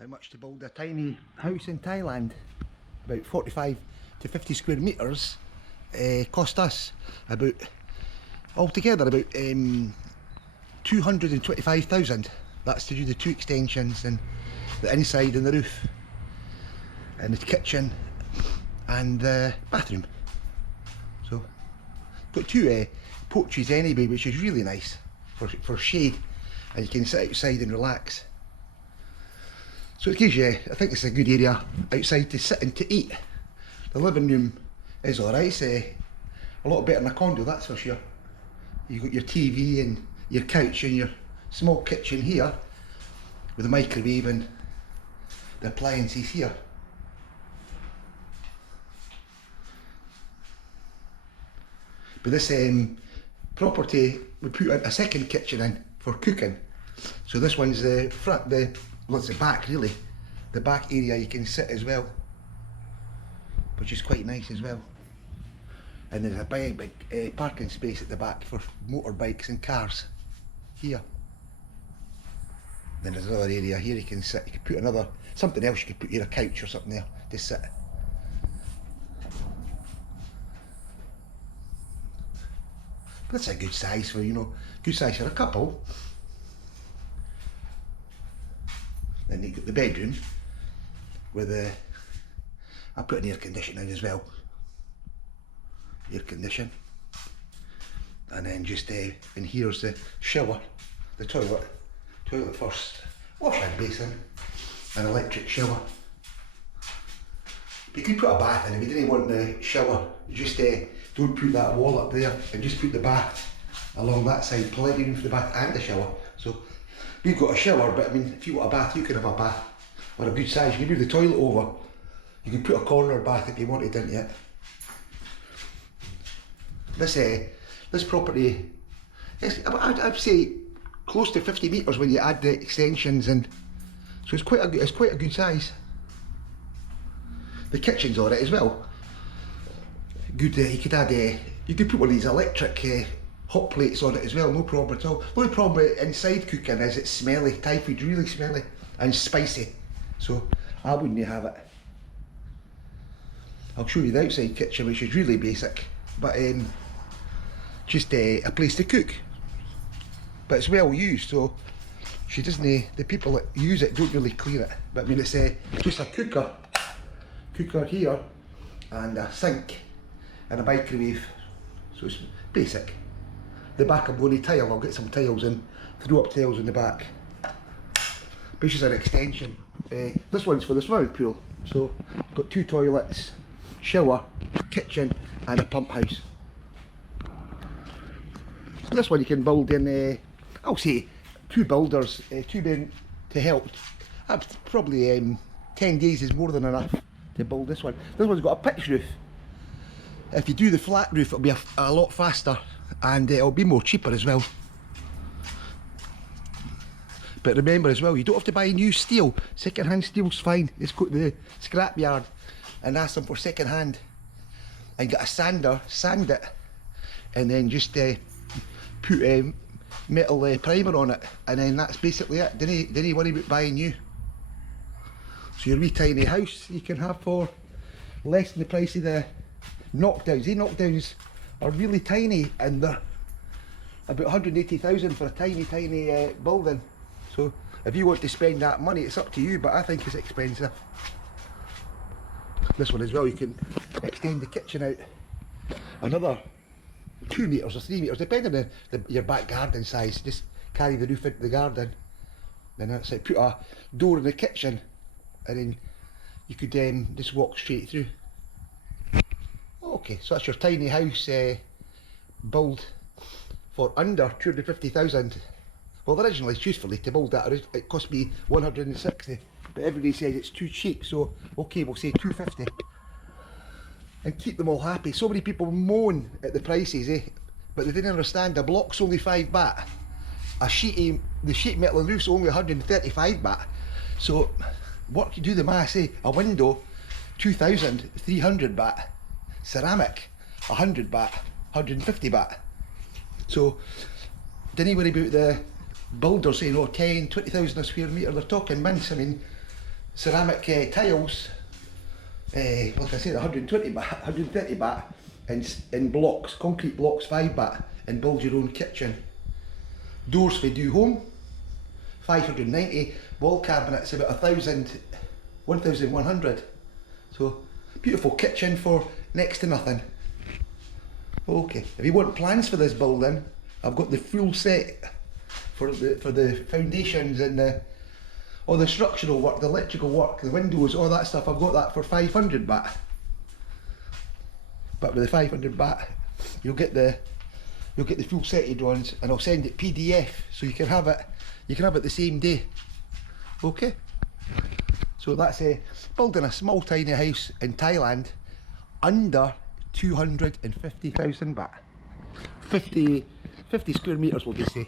how much to build a tiny house in Thailand. About 45 to 50 square metres. Cost us about, altogether about 225,000. That's to do the two extensions and the inside and the roof and the kitchen and the bathroom. So got two porches anyway, which is really nice for shade, and you can sit outside and relax. So it gives you, I think it's a good area outside to sit and to eat. The living room is alright, it's a lot better than a condo, that's for sure. You've got your TV and your couch and your small kitchen here with the microwave and the appliances here. But this property, we put a second kitchen in for cooking. So this one's the front, well, it's the back really. The back area you can sit as well, which is quite nice as well. And there's a big parking space at the back for motorbikes and cars here. Then there's another area here you can sit. You could put another, something else you could put here, a couch or something there to sit. That's a good size for, good size for a couple. Then you've got the bedroom with I put an air conditioning in as well. Air condition. And then just, and here's the shower, the toilet first, wash and basin, an electric shower. But you could put a bath in if you didn't want the shower. Just don't put that wall up there and just put the bath along that side, plenty room for the bath and the shower. So we've got a shower, but I mean, if you want a bath, you can have a bath, or a good size. You can move the toilet over. You can put a corner bath if you wanted in it. This property is, I'd say, close to 50 metres when you add the extensions, and so it's quite a good size. The kitchen's alright as well. Good. You could add you could put one of these electric hot plates on it as well. No problem at all. The only problem with inside cooking is it's smelly. Thai food's really smelly and spicy, so I wouldn't have it. I'll show you the outside kitchen, which is really basic, but just a place to cook. But it's well used, so she doesn't. The people that use it don't really clean it. But I mean, it's just a cooker here, and a sink, and a microwave. So it's basic. The back I'm going to tile. I'll get some tiles and throw up tiles in the back. But it's just an extension. This one's for the swimming pool. So got two toilets, shower, kitchen, and a pump house. So this one you can build in. I'll say 2 builders, 2 men to help. Probably 10 days is more than enough to build this one. This one's got a pitch roof. If you do the flat roof, it'll be a lot faster, and it'll be more cheaper as well. But remember as well, you don't have to buy new steel. Second-hand steel's fine. Just go to the scrap yard and ask them for second-hand, and get a sander, sand it, and then just put metal primer on it, and then that's basically it. Didn't worry about buying new. So your wee tiny house you can have for less than the price of the knockdowns. The knockdowns are really tiny, and they're about 180,000 for a tiny building. So if you want to spend that money, it's up to you, but I think it's expensive. This one as well, you can extend the kitchen out another 2 metres or 3 metres, depending on your back garden size. Just carry the roof into the garden, and that's it. Put a door in the kitchen, and then you could just walk straight through. Okay, so that's your tiny house build for under 250,000. Well, originally, truthfully, to build that, it cost me 160, but everybody says it's too cheap, so okay, we'll say 250. And keep them all happy. So many people moan at the prices, but they didn't understand. A block's only 5 baht. The sheet metal roof's only 135 baht. So, what you do the maths, a window, 2,300 baht. Ceramic, 100 baht, 150 baht. So, didn't worry about the builders saying, 10, 20,000 a square metre. They're talking mince. I mean, ceramic tiles, like I said, 120 baht, 130 baht, in blocks, concrete blocks, 5 baht, and build your own kitchen. Doors for do home, 590. Wall cabinets about 1,100. So beautiful kitchen for next to nothing. Okay, if you want plans for this building, I've got the full set for the foundations and all the structural work, the electrical work, the windows, all that stuff. I've got that for 500 baht. But with the 500 baht, you'll get the full set of drawings, and I'll send it PDF so you can have it. You can have it the same day. Okay. So that's building a small tiny house in Thailand under 250,000 baht. 50 square meters, we'll just say.